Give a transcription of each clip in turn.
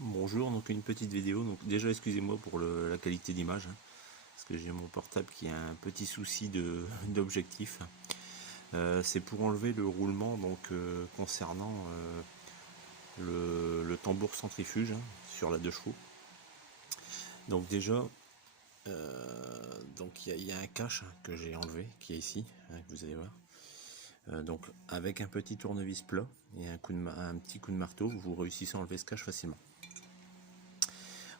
Bonjour, donc une petite vidéo. Donc déjà excusez-moi pour la qualité d'image, hein, parce que j'ai mon portable qui a un petit souci d'objectif. C'est pour enlever le roulement donc concernant le tambour centrifuge, hein, sur la 2 chevaux. Donc déjà, donc il y a un cache, hein, que j'ai enlevé, qui est ici, hein, que vous allez voir. Donc avec un petit tournevis plat et un petit coup de marteau, vous réussissez à enlever ce cache facilement.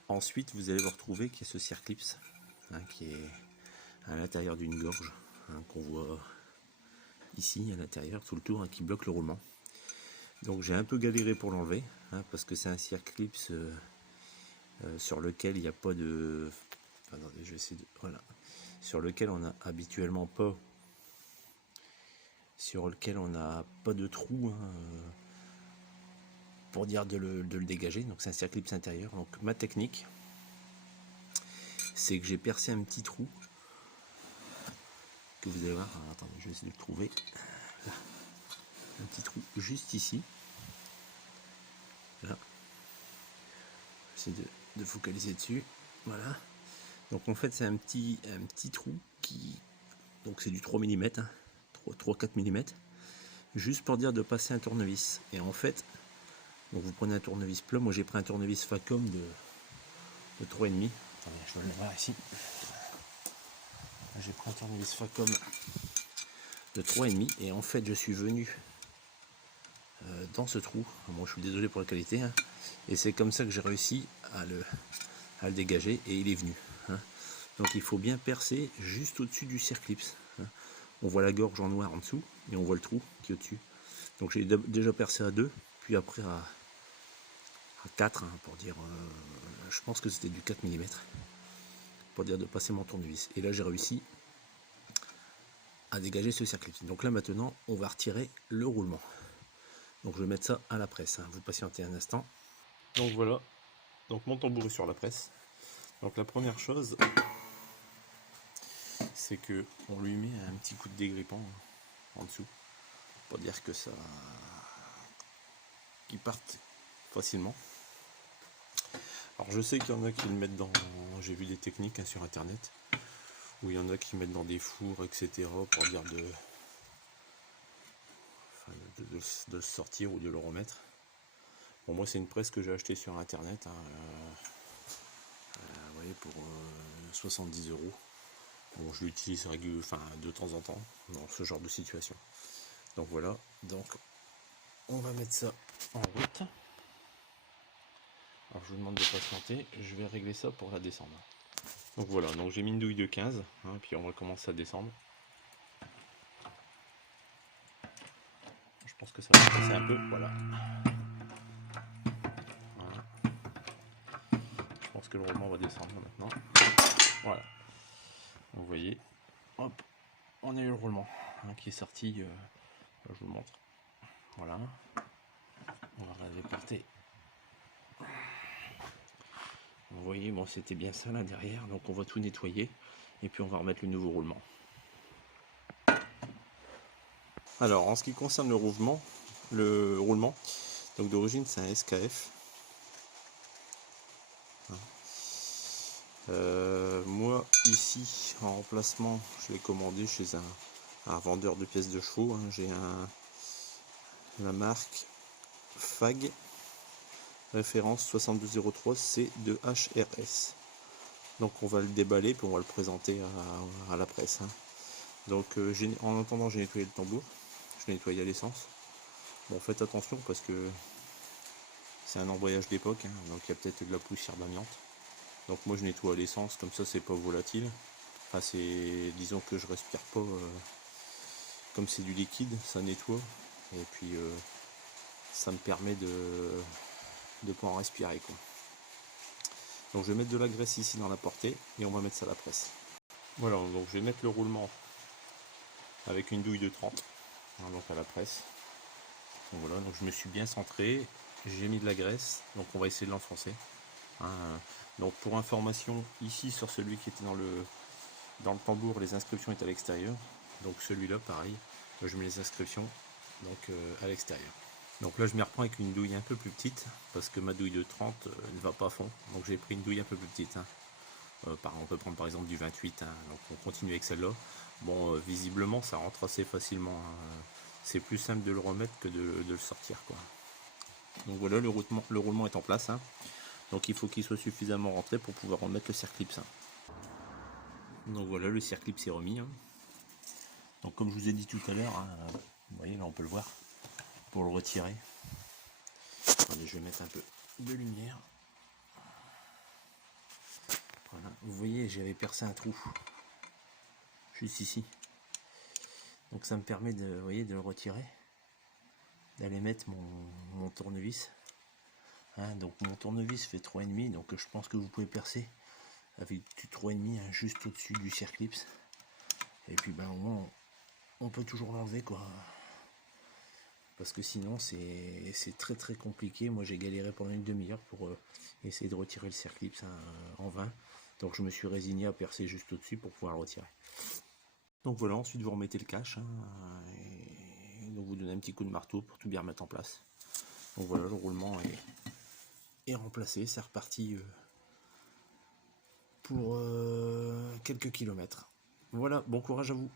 Ensuite, vous allez vous retrouver qu'il y a ce circlips, hein, qui est à l'intérieur d'une gorge, hein, qu'on voit ici à l'intérieur, tout le tour, hein, qui bloque le roulement. Donc j'ai un peu galéré pour l'enlever, hein, parce que c'est un circlips sur lequel il n'y a pas de... Attendez, je vais essayer de... Voilà. Sur lequel on a habituellement pas... Sur lequel on n'a pas de trou, hein, pour dire de le dégager. Donc c'est un circlips intérieur. Donc ma technique, c'est que j'ai percé un petit trou que vous allez voir. Alors, attendez, je vais essayer de le trouver. Là. Un petit trou juste ici. Là. J'essaie de focaliser dessus. Voilà. Donc en fait c'est un petit trou qui... Donc c'est du 3 mm, hein, 3-4 mm. Juste pour dire de passer un tournevis. Et en fait, donc vous prenez un tournevis plat. Moi j'ai pris un tournevis Facom de 3,5. Attendez, je vais le voir ici. J'ai pris un tournevis Facom de 3,5. Et en fait je suis venu dans ce trou. Moi je suis désolé pour la qualité, hein, et c'est comme ça que j'ai réussi à le dégager, et il est venu, hein. Donc il faut bien percer juste au-dessus du circlips, hein. On voit la gorge en noir en dessous et on voit le trou qui est au-dessus. Donc j'ai déjà percé à 2, puis après à 4, hein, pour dire, je pense que c'était du 4 mm, pour dire de passer mon tournevis. Et là j'ai réussi à dégager ce circlips. Donc là maintenant on va retirer le roulement. Donc je vais mettre ça à la presse, hein. Vous patientez un instant. Donc voilà, donc mon tambour est sur la presse. Donc la première chose, c'est que on lui met un petit coup de dégrippant, hein, en dessous, pour dire que ça, qu'il parte facilement. Alors je sais qu'il y en a qui le mettent dans, j'ai vu des techniques, hein, sur internet, où il y en a qui mettent dans des fours, etc., pour dire de le sortir ou de le remettre. Bon, moi c'est une presse que j'ai achetée sur internet, hein, vous voyez, pour 70 euros. Bon, je l'utilise de temps en temps dans ce genre de situation. Donc voilà, donc on va mettre ça en route. Alors je vous demande de patienter, je vais régler ça pour la descendre. Donc voilà, donc j'ai mis une douille de 15, hein, puis on va commencer à descendre. Je pense que ça va passer un peu, voilà. Voilà. Je pense que le roulement va descendre maintenant. Voilà. Donc vous voyez, hop, on a eu le roulement, hein, qui est sorti, je vous le montre. Voilà. On va regarder porter. Vous voyez, bon, c'était bien ça là derrière, donc on va tout nettoyer et puis on va remettre le nouveau roulement. Alors en ce qui concerne le roulement, donc d'origine c'est un SKF. Moi ici en remplacement, je l'ai commandé chez un vendeur de pièces de chevaux, hein. J'ai la marque FAG, référence 6203 C2HRS. Donc on va le déballer puis on va le présenter à la presse, hein. Donc en attendant, j'ai nettoyé le tambour, je l'ai nettoyé à l'essence. Bon, faites attention parce que c'est un embrayage d'époque, hein, donc il y a peut-être de la poussière d'amiante. Donc moi je nettoie à l'essence, comme ça c'est pas volatile. Enfin c'est, disons que je respire pas, comme c'est du liquide, ça nettoie. Et puis ça me permet de pas en respirer, quoi. Donc je vais mettre de la graisse ici dans la portée et on va mettre ça à la presse. Voilà, donc je vais mettre le roulement avec une douille de 30, hein, donc à la presse. Donc voilà, donc je me suis bien centré, j'ai mis de la graisse, donc on va essayer de l'enfoncer, hein. Donc pour information, ici sur celui qui était dans le tambour, les inscriptions étaient à l'extérieur. Donc celui-là pareil, je mets les inscriptions donc à l'extérieur. Donc là je m'y reprends avec une douille un peu plus petite, parce que ma douille de 30 ne va pas à fond, donc j'ai pris une douille un peu plus petite. Hein. On peut prendre par exemple du 28, hein. Donc on continue avec celle-là. Bon, visiblement ça rentre assez facilement. Hein. C'est plus simple de le remettre que de le sortir, quoi. Donc voilà, le roulement est en place. Hein. Donc il faut qu'il soit suffisamment rentré pour pouvoir remettre le circlips. Hein. Donc voilà, le circlips est remis. Hein. Donc comme je vous ai dit tout à l'heure, hein, vous voyez là on peut le voir, pour le retirer. Attendez, je vais mettre un peu de lumière. Voilà, vous voyez, j'avais percé un trou juste ici. Donc ça me permet de, vous voyez, de le retirer, d'aller mettre mon tournevis. Hein, donc mon tournevis fait 3,5, donc je pense que vous pouvez percer avec du 3,5 hein, juste au-dessus du circlips. Et puis ben au moins on peut toujours l'enlever, quoi. Parce que sinon c'est très très compliqué. Moi j'ai galéré pendant une demi-heure pour essayer de retirer le circlips hein, en vain. Donc je me suis résigné à percer juste au-dessus pour pouvoir le retirer. Donc voilà, ensuite vous remettez le cache hein, et donc vous donnez un petit coup de marteau pour tout bien mettre en place. Donc voilà, le roulement est remplacé, c'est reparti pour quelques kilomètres. Voilà, bon courage à vous.